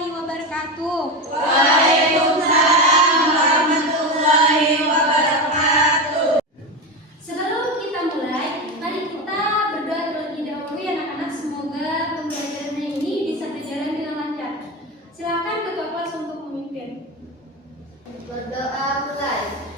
warahmatullahi wabarakatuh. Waalaikumsalam warahmatullahi wabarakatuh. Sebelum kita mulai, mari kita berdoa terlebih dahulu ya anak-anak. Semoga pembelajaran ini bisa berjalan dengan lancar. Silakan ketua kelas untuk memimpin. Berdoa mulai.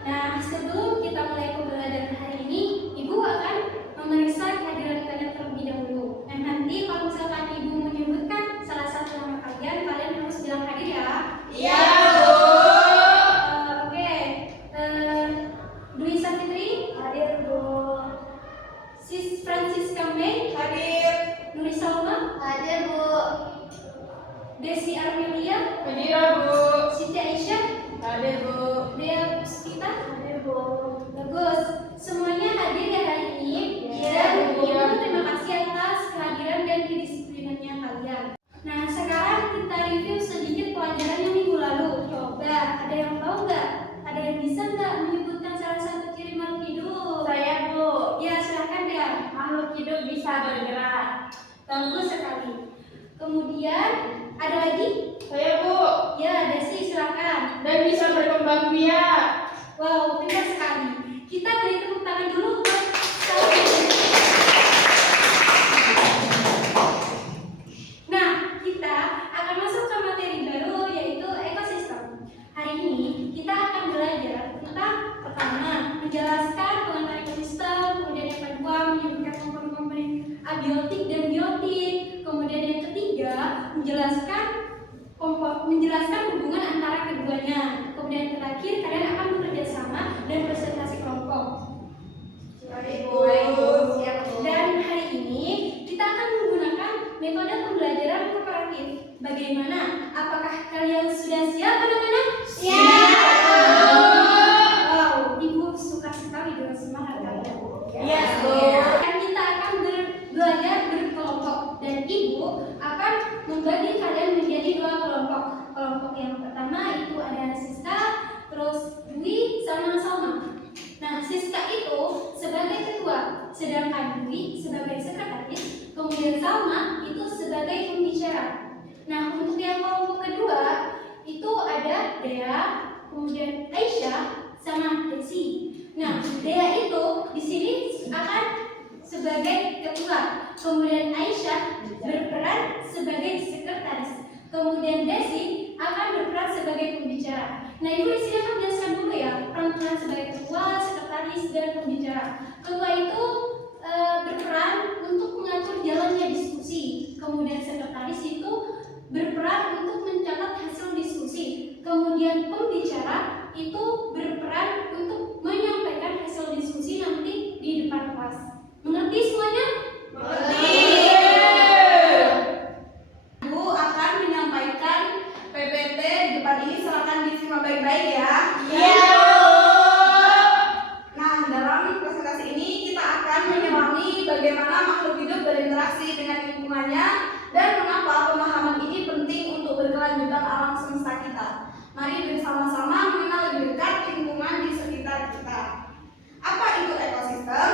Nah, sebelum kita mulai pembelajaran hari ini, Ibu akan memeriksa kehadiran kalian terlebih dahulu. Nah, nanti kalau misalkan Ibu menyebutkan salah satu nama kalian, kalian harus bilang hadir ya. Iya, Bu. Oke. Dwi Safitri hadir, Bu. Sis Francisca May Hadir. Nuri Salma Hadir, Bu. Desi Armelia Hadir, Bu. Siti Aisyah Hadir, Bu. Dea Puspita Hadir, Bu. Bagus, semuanya hadir ya hari ini. Iya, Dan Bu. Ibu terima kasih atas kehadiran dan kedisiplinannya kalian. Nah, sekarang kita review sedikit pelajaran yang minggu lalu. Coba, ada yang tahu nggak? Ada yang bisa nggak menyebutkan salah satu ciri makhluk hidup? Saya, Bu. Ya, silakan ya. Makhluk hidup bisa bergerak. Bagus sekali. Kemudian ada lagi? Saya, Bu. Ya, Desi silakan. Dan bisa berkembang biak. Wow, pintar sekali. Kita beri tepuk tangan dulu buat kalian. Nah, kita akan masuk ke materi baru yaitu ekosistem. Hari ini kita akan belajar tentang pertama menjelaskan pengantar ekosistem, kemudian yang kedua menyebutkan komponen-komponen abiotik dan biotik, kemudian yang ketiga menjelaskan hubungan antara keduanya. Kemudian terakhir kalian akan bekerja sama dan presentasi kelompok. Baik, Bu. Siap, Bu. Dan hari ini kita akan menggunakan metode pembelajaran kooperatif. Bagaimana? Apakah kalian sudah siap anak-anak? Wow, Ibu suka sekali dengan semangat kalian. Yes, Bu. Dan kita akan belajar berkelompok dan Ibu akan membagi kalian menjadi dua kelompok. Kelompok yang pertama itu ada Siska, terus Dwi sama Salma. Nah, Siska itu sebagai ketua, sedangkan Dwi sebagai sekretaris, kemudian Salma itu sebagai pembicara. Nah, untuk yang kelompok kedua itu ada Dea, kemudian Aisyah sama Desi. Nah, Dea itu di sini akan sebagai ketua, kemudian Aisyah berperan sebagai sekretaris, kemudian Desi akan berperan sebagai pembicara. Nah, Ibu di sini akan menjelaskan dulu ya peran-peran sebagai ketua, sekretaris, dan pembicara. Ketua itu berperan untuk mengatur jalannya diskusi, kemudian sekretaris itu berperan untuk mencatat hasil diskusi, kemudian pembicara itu berperan untuk menyampaikan hasil diskusi nanti di depan kelas. Mengerti semuanya? Mengerti. Ibu akan menyampaikan PPT di depan ini, silakan disimak baik-baik ya. Iya, Bu. Nah, dalam presentasi ini kita akan menyelami bagaimana makhluk hidup berinteraksi dengan lingkungannya dan mengapa pemahaman ini penting untuk berkelanjutan alam semesta kita. Mari bersama-sama mengenal lebih dekat lingkungan di sekitar kita. Apa itu ekosistem?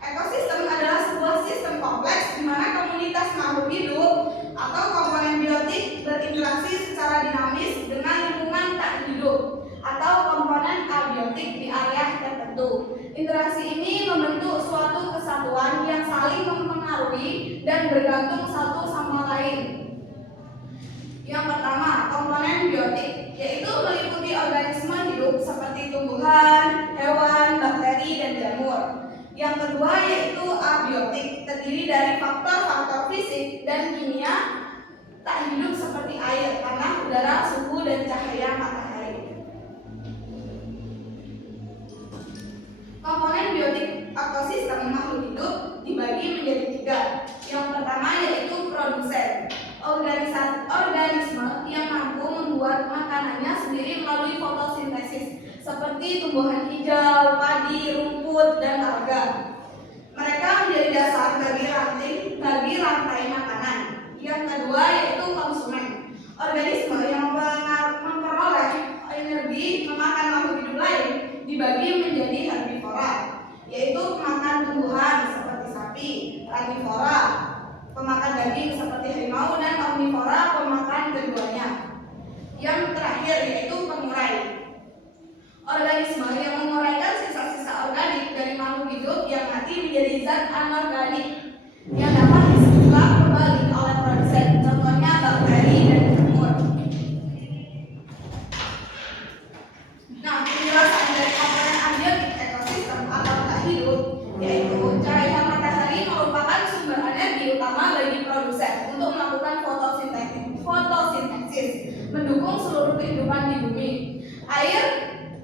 Ekosistem adalah sebuah sistem kompleks di mana komunitas makhluk hidup atau komponen biotik berinteraksi secara dinamis dengan lingkungan tak hidup atau komponen abiotik di area tertentu. Interaksi ini membentuk suatu kesatuan yang saling mempengaruhi dan bergantung satu sama lain. Yang pertama, komponen biotik, yaitu meliputi organisme hidup seperti tumbuhan, hewan, bakteri, dan jamur. Yang kedua yaitu abiotik, terdiri dari faktor-faktor fisik dan kimia tak hidup seperti air, tanah, udara, suhu, dan cahaya matahari. Komponen biotik ekosistem makhluk hidup dibagi produsen. Organisme yang mampu membuat makanannya sendiri melalui fotosintesis, seperti tumbuhan hijau, padi, rumput, dan alga. Mereka menjadi dasar bagi rantai makanan. Yang kedua yaitu konsumen. Organisme yang memperoleh energi memakan makhluk hidup lain dibagi menjadi herbivora, yaitu pemakan tumbuhan seperti sapi, karnivora, pemakan daging seperti harimau, dan omnivora, pemakan keduanya. Yang terakhir yaitu pengurai. Organisme yang menguraikan sisa-sisa organik dari makhluk hidup yang mati menjadi zat anorganik yang dapat diserap kembali oleh produsen, contohnya bakteri dan jamur. Nah, penjelasan dari komponen abiotik ekosistem atau tak hidup yaitu cahaya matahari merupakan sumber energi utama bagi produsen untuk melakukan fotosintesis, mendukung seluruh kehidupan di bumi. Air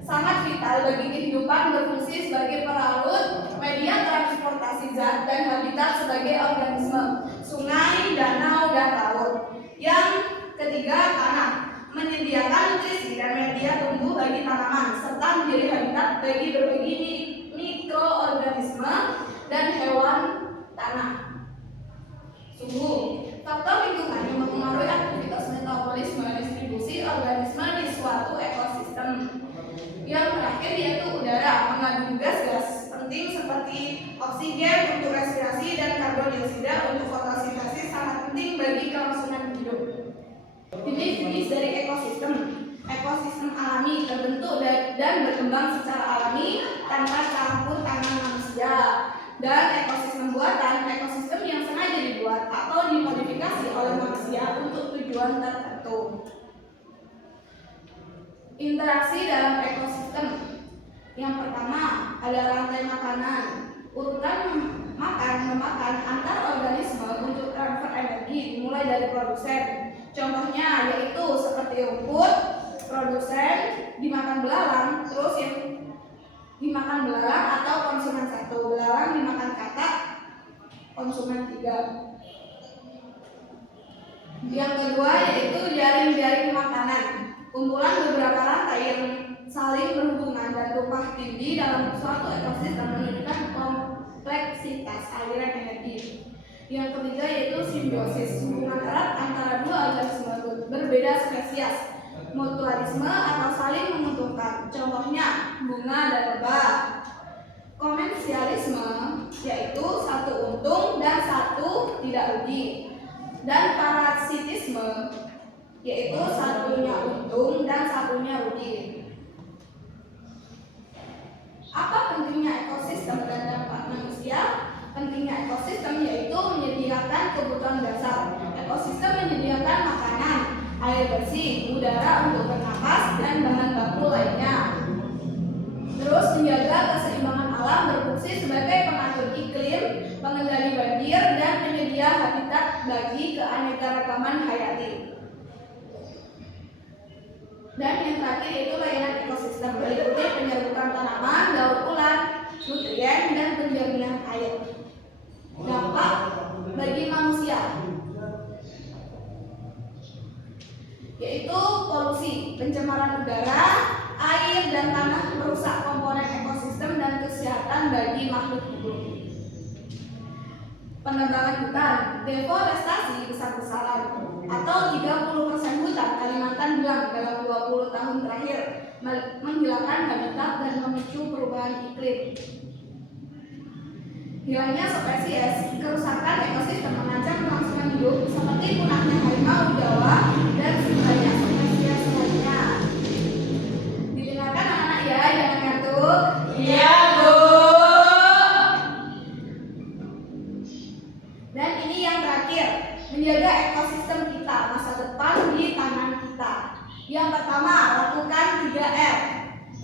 sangat vital bagi kehidupan, berfungsi sebagai pelarut, media transportasi zat, dan habitat sebagai organisme, sungai, danau, dan laut. Yang ketiga, tanah, menyediakan nutrisi dan media tumbuh bagi tanaman, serta menjadi habitat bagi berbagai mikroorganisme dan hewan tanah. Suhu, faktor lingkungan yang mempengaruhi aktivitas metabolisme distribusi organisme di suatu ekosistem. Yang terakhir yaitu udara, mengandung gas-gas penting seperti oksigen untuk respirasi dan karbon dioksida untuk fotosintesis, sangat penting bagi kelangsungan hidup. Jenis-jenis dari ekosistem. Ekosistem alami terbentuk dan berkembang secara alami tanpa campur tangan manusia. Dan ekosistem buatan, ekosistem yang sengaja dibuat atau dimodifikasi oleh manusia untuk tujuan tertentu. Interaksi dalam ekosistem. Yang pertama, ada rantai makanan. Urutan memakan antar organisme untuk transfer energi dimulai dari produsen. Contohnya yaitu seperti rumput, produsen dimakan belalang, terus yang dimakan belalang atau konsumen satu, belalang dimakan katak, konsumen 3. Yang kedua yaitu jaring-jaring makanan. Kumpulan beberapa rantai yang saling berhubungan dan tumpah tindih dalam suatu ekosistem menunjukkan kompleksitas aliran energi. Yang ketiga yaitu simbiosis, hubungan erat antara dua organisme berbeda spesies, mutualisme atau saling menguntungkan, contohnya bunga dan lebah. Komersialisme yaitu satu untung dan satu tidak rugi. Dan parasitisme yaitu satunya untung dan satunya rugi. Apa pentingnya ekosistem dan dampak manusia? Pentingnya ekosistem yaitu menyediakan kebutuhan dasar. Ekosistem menyediakan makanan, air bersih, udara untuk bernapas, dan bahan baku lainnya. Terus menjaga keseimbangan alam, berfungsi sebagai pengatur iklim, pengendali banjir, dan penyedia habitat bagi keanekaragaman hayati. Dan yang terakhir yaitu layanan ekosistem, meliputi penyerbukan tanaman, daur ulang, nutrien, dan penjaminan air. Dampak bagi manusia yaitu polusi, pencemaran udara, air, dan tanah, merusak komponen ekosistem dan kesehatan bagi makhluk hidup. Penebangan hutan, deforestasi besar-besaran atau 30% hutan Kalimantan hilang dalam 20 tahun terakhir, menghilangkan habitat dan memicu perubahan iklim. Hilangnya spesies, kerusakan ekosistem mengancam kelangsungan hidup seperti punahnya harimau Jawa dan banyak spesies lainnya. Didengarkan anak-anak ya, jangan ngantuk. Iya, Bu. Dan ini yang terakhir, menjaga ekosistem kita, masa depan di tangan kita. Yang pertama, lakukan 3R.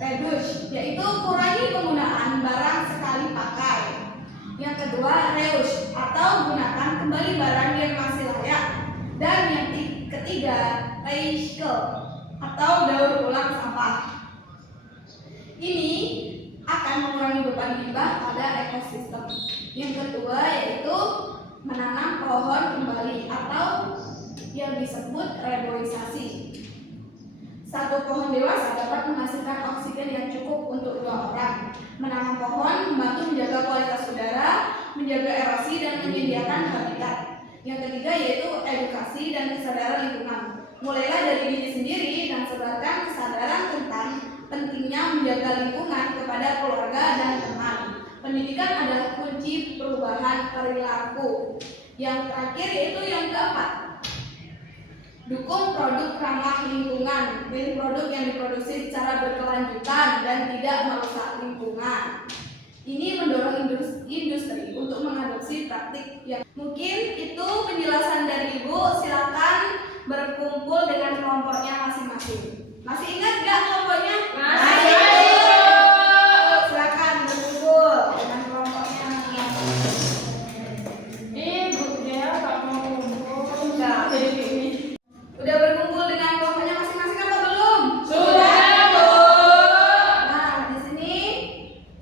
Reduce, yaitu kurangi penggunaan barang sekali pakai. Yang kedua, reuse, atau gunakan kembali barang yang masih layak. Dan yang ketiga, recycle, atau daur ulang sampah. Ini akan mengurangi beban limbah pada ekosistem. Yang kedua yaitu menanam pohon kembali atau yang disebut reboisasi. Satu pohon dewasa dapat menghasilkan oksigen yang cukup untuk 2 orang. Menanam pohon membantu menjaga kualitas udara, menjaga erosi, dan menyediakan habitat. Yang ketiga yaitu edukasi dan kesadaran lingkungan. Mulailah dari diri sendiri dan sebarkan kesadaran tentang pentingnya menjaga lingkungan kepada keluarga dan teman. Pendidikan adalah kunci perubahan perilaku. Yang terakhir yaitu yang keempat, dukung produk ramah lingkungan. Pilih produk yang diproduksi secara berkelanjutan dan tidak merusak lingkungan. Ini mendorong industri untuk mengadopsi praktik yang mungkin itu penjelasan dari Ibu. Silakan berkumpul dengan kelompoknya masing-masing. Masih ingat nggak kelompoknya? Masih. Silakan berkumpul dengan kelompoknya. Ibu dia nggak mau kumpul. Enggak. Udah berkumpul dengan kelompoknya masing-masing apa belum? Sudah, Bu. Nah, di sini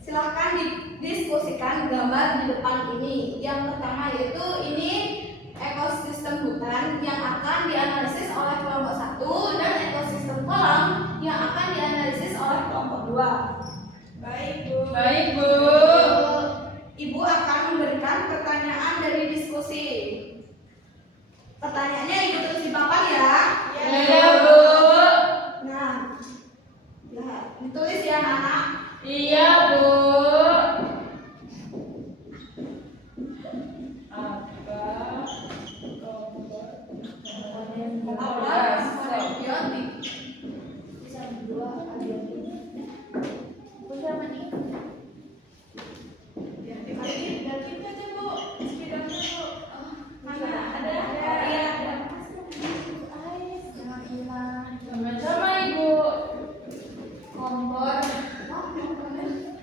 silahkan didiskusikan gambar di depan ini. Yang pertama yaitu ini ekosistem hutan yang akan dianalisis oleh kelompok 1 dan ekosistem kolam yang akan dianalisis oleh kelompok 2. Baik, Bu. Baik, Bu. Ibu akan memberikan pertanyaan dari diskusi. Pertanyaannya Ibu tulis di papan ya. Iya, Bu. Nah, lihat, ditulis ya anak. Iya, Bu. Awal abiotik. Sama-sama, Ibu. Kompor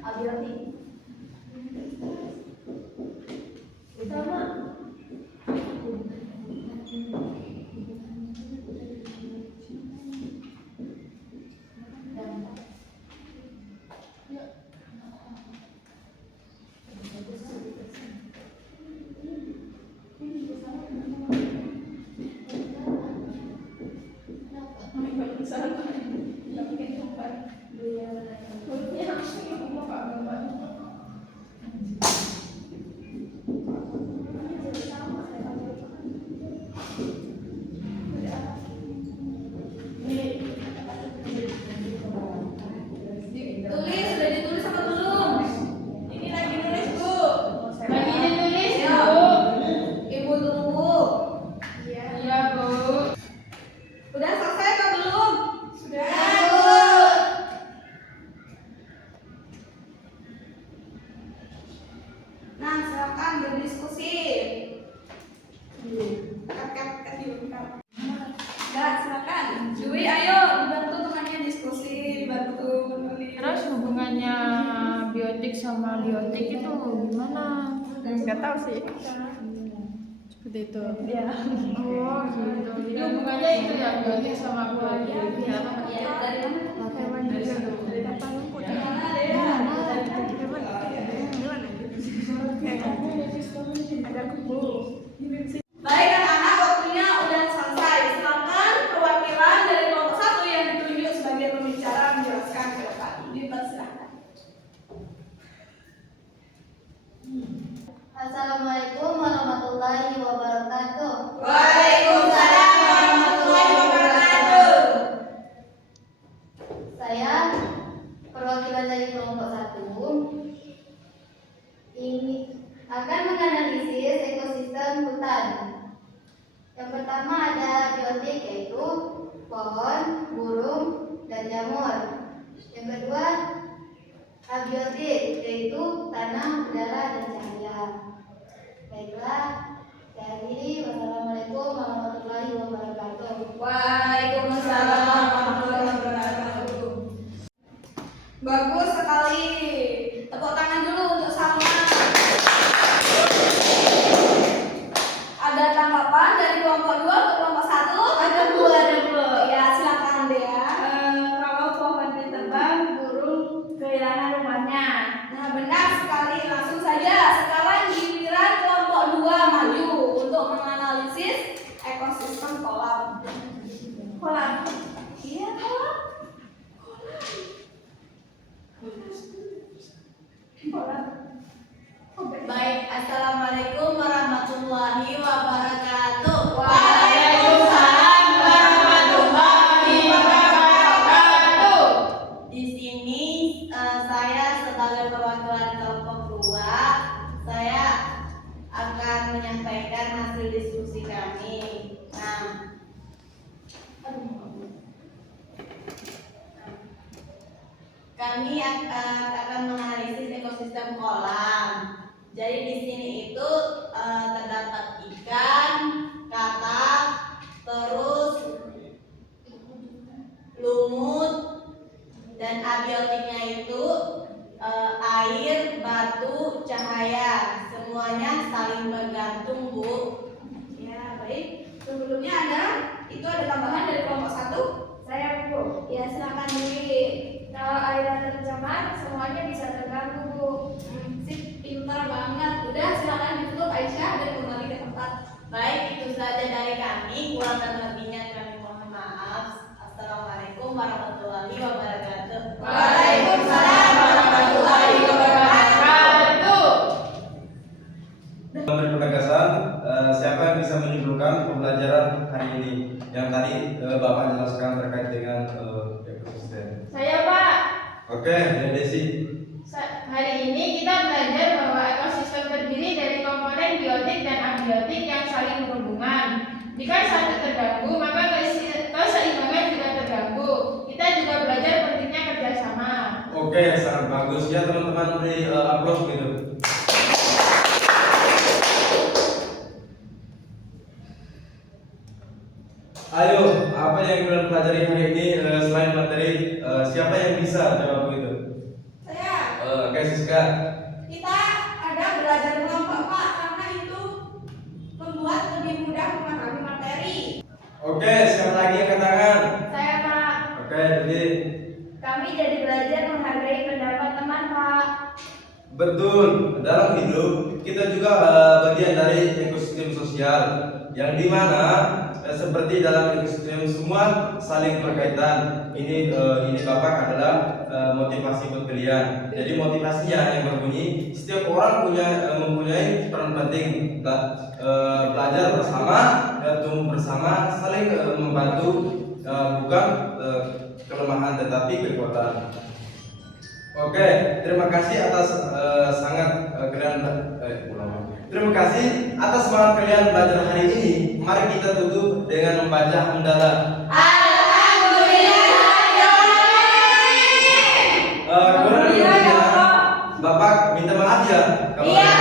abiotik. Sama. Tulis, sudah ditulis apa belum? Ini lagi nulis, Bu. Lagi ditulis, Ayo. Bu. Ibu tunggu. Iya, Bu. Udah selesai apa belum? Sudah. Nah, silakan berdiskusi. Kat yuk. Enggak, silakan. Dwi, ayo dibantu temannya diskusi, dibantu menulis. Terus hubungannya biotik sama biotik itu gimana? Nggak tahu sih. Seperti itu. Ya. Oh, gitu. Jadi hubungannya itu ya biotik sama biotik. Gimana deh? Baik anak-anak, waktunya udah selesai. Silakan perwakilan dari kelompok 1 yang ditunjuk sebagai pembicara menjelaskan ke depan. Dipersilakan. Assalamualaikum warahmatullahi wabarakatuh. Waalaikumsalam warahmatullahi wabarakatuh. Saya perwakilan dari kelompok 1 ini akan menganalisis ekosistem hutan. Yang pertama ada biotik yaitu pohon, burung, dan jamur. Yang kedua abiotik yaitu tanah, udara, dan cahaya. Baiklah, saya akhiri. Wassalamualaikum warahmatullahi wabarakatuh. Waalaikumsalam warahmatullahi wabarakatuh. Bagus sekali. Tepuk tangan dulu untuk Salma. Ada tanggapan dari kelompok 2 ke kelompok 1? Ada Bu. Ya, silakan deh ya. Kalau pohon ditebang, burung kehilangan rumahnya. Nah, benar sekali. Langsung saja sekarang giliran kelompok 2 Assalamualaikum warahmatullahi wabarakatuh. Waalaikumsalam warahmatullahi wabarakatuh. Di sini saya sebagai perwakilan kelompok 2, saya akan menyampaikan hasil diskusi kami. Nah, kami akan menganalisis ekosistem kolam. Jadi di sini itu terdapat ikan, katak, terus lumut, dan abiotiknya itu air, batu, cahaya. Semuanya saling bergantung, Bu. Ya, baik. Sebelumnya itu ada tambahan dari kelompok 1. Saya Bu. Ya, silakan Dewi. Kalau airnya tercemar, semuanya bisa terganggu Bu. Sip, pintar banget. Udah, silakan ditutup Aisyah dan kembali ke tempat. Baik, itu saja dari kami. Kurang dan lebihnya kami mohon maaf. Assalamualaikum warahmatullahi wabarakatuh. Waalaikumsalam warahmatullahi wabarakatuh. Memberi penegasan, siapa yang bisa menyimpulkan pembelajaran hari ini yang tadi Bapak jelaskan terkait dengan ekosistem. Saya Pak. Oke, dari Desi. Hari ini kita belajar bahwa ekosistem terdiri dari komponen biotik dan abiotik yang saling berhubungan. Jika satu terganggu, maka keseimbangan juga terganggu. Kita juga belajar pentingnya kerjasama. Oke, sangat bagus ya teman-teman, beri aplaus gitu. Ayo, apa yang kalian pelajari hari ini selain materi? Siapa yang bisa jawab itu? Saya, Oke, Siska. kita ada belajar kelompok Pak, karena itu membuat lebih mudah memahami materi. Oke, siapa lagi yang angkat tangan? Saya Pak. Oke, jadi Kami jadi belajar menghargai pendapat teman Pak. betul, dalam hidup kita juga bagian dari ekosistem sosial yang dimana seperti dalam ekosistem semua saling berkaitan. Ini Bapak adalah motivasi buat kalian. Jadi motivasinya yang berbunyi setiap orang mempunyai peran penting. Belajar bersama, tumbuh bersama, saling membantu, bukan kelemahan tetapi kekuatan. Oke, terima kasih atas terima kasih atas semangat kalian belajar hari ini. Mari kita tutup dengan membaca hamdalah. Kurang lebihnya Bapak minta maaf ya kalau ada